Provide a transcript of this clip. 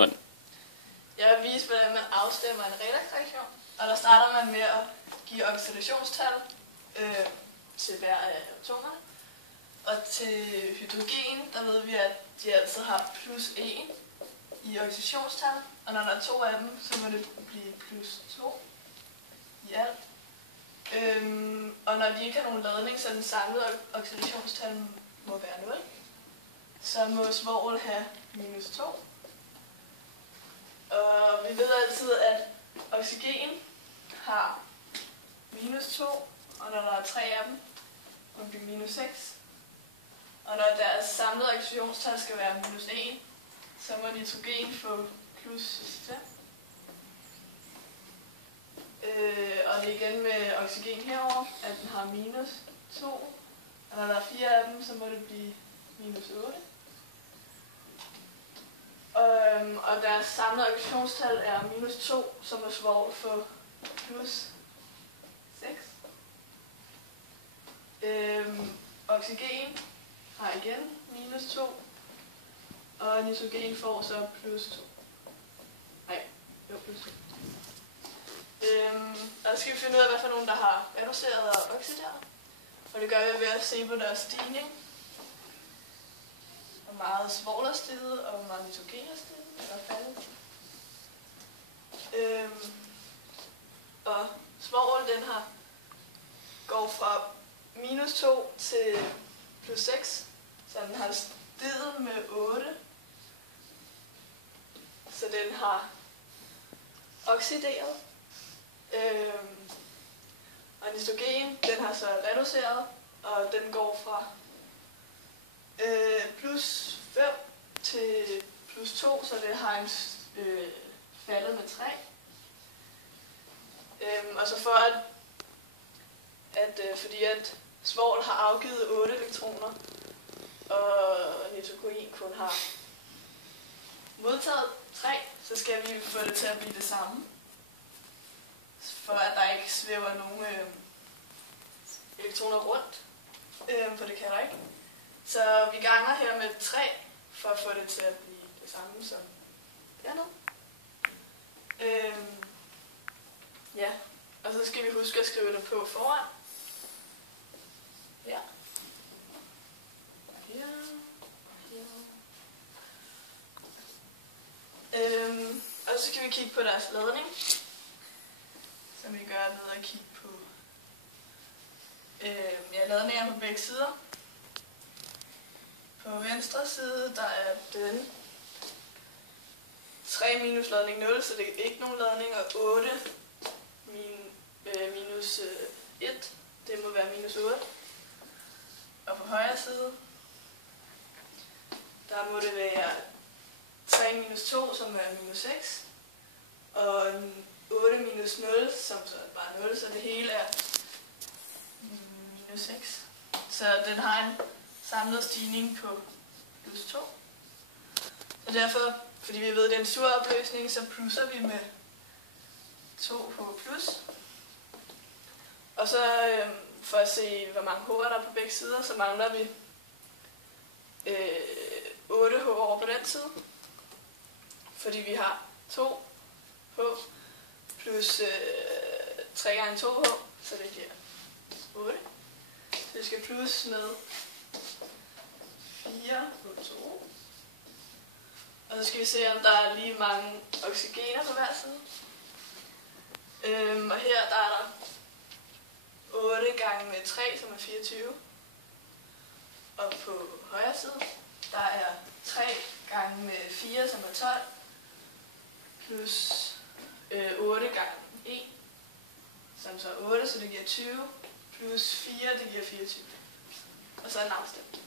Hvordan? Jeg vil vise, hvordan man afstemmer en redoxreaktion. Og der starter man med at give oxidationstal til hver af atomerne. Og til hydrogen, der ved vi, at de altid har plus 1 i oxidationstal. Og når der er 2 af dem, så må det blive plus 2 i alt. Og når de ikke har nogen ladning, så den samlede oxidationstal må være 0. Så må svovl have minus 2. Og vi ved altid, at oxygen har minus 2, og når der er 3 af dem, må det blive minus 6. Og når deres samlede oxidationstal skal være minus 1, så må nitrogen få plus 5. Og det er igen med oxygen herover, at den har minus 2. Og når der er 4 af dem, så må det blive minus 8. Og deres samlede oxidationstal er minus 2, så må svovl få plus 6. Oxygen har igen minus 2, og nitrogen får så plus 2. Plus 2. Og så skal vi finde ud af, hvad for nogen, der har reduceret og oxideret. Og det gør vi ved at se på deres stigning. Hvor meget svovl er steget, og hvor meget nitrogen er steget, eller faldet. Og svovl, den går fra minus 2 til plus 6, så den har steget med 8. Så den har oxideret. Og nitrogen, den har så reduceret, og den går fra plus 5 til plus 2, så det har en faldet med 3. Og så for fordi at svovl har afgivet 8 elektroner, og nitrogen kun har modtaget 3, så skal vi få det til at blive det samme. For at der ikke svæver nogen elektroner rundt, for det kan der ikke. Så vi ganger her med 3, for at få det til at blive det samme som dernede. Ja, og så skal vi huske at skrive det på foran. Ja. Her. Og så skal vi kigge på deres ladning, som vi gør ved at kigge på ladninger på begge sider. På venstre side, der er den 3 minus ladning 0, så det er ikke nogen ladning, og 8 minus 1, det må være minus 8. Og på højre side, der må det være 3 minus 2, som er minus 6, og 8 minus 0, som så er bare 0, så det hele er minus 6. Så den har en samlet stigning på plus 2. Så derfor, fordi vi ved, at det er en sur opløsning, så plusser vi med 2H+. Og så for at se, hvor mange H'er der er på begge sider, så mangler vi 8H over på den side. Fordi vi har 2H plus 3 gange 2H, så det giver 8. Så vi skal plus med 4H2. Og så skal vi se, om der er lige mange oxygener på hver side. Og her der er der 8 gange med 3, som er 24. Og på højre side, der er 3 gange med 4, som er 12. Plus 8 gange 1, som så er 8, så det giver 20. Plus 4, det giver 24. Og så en afstemning.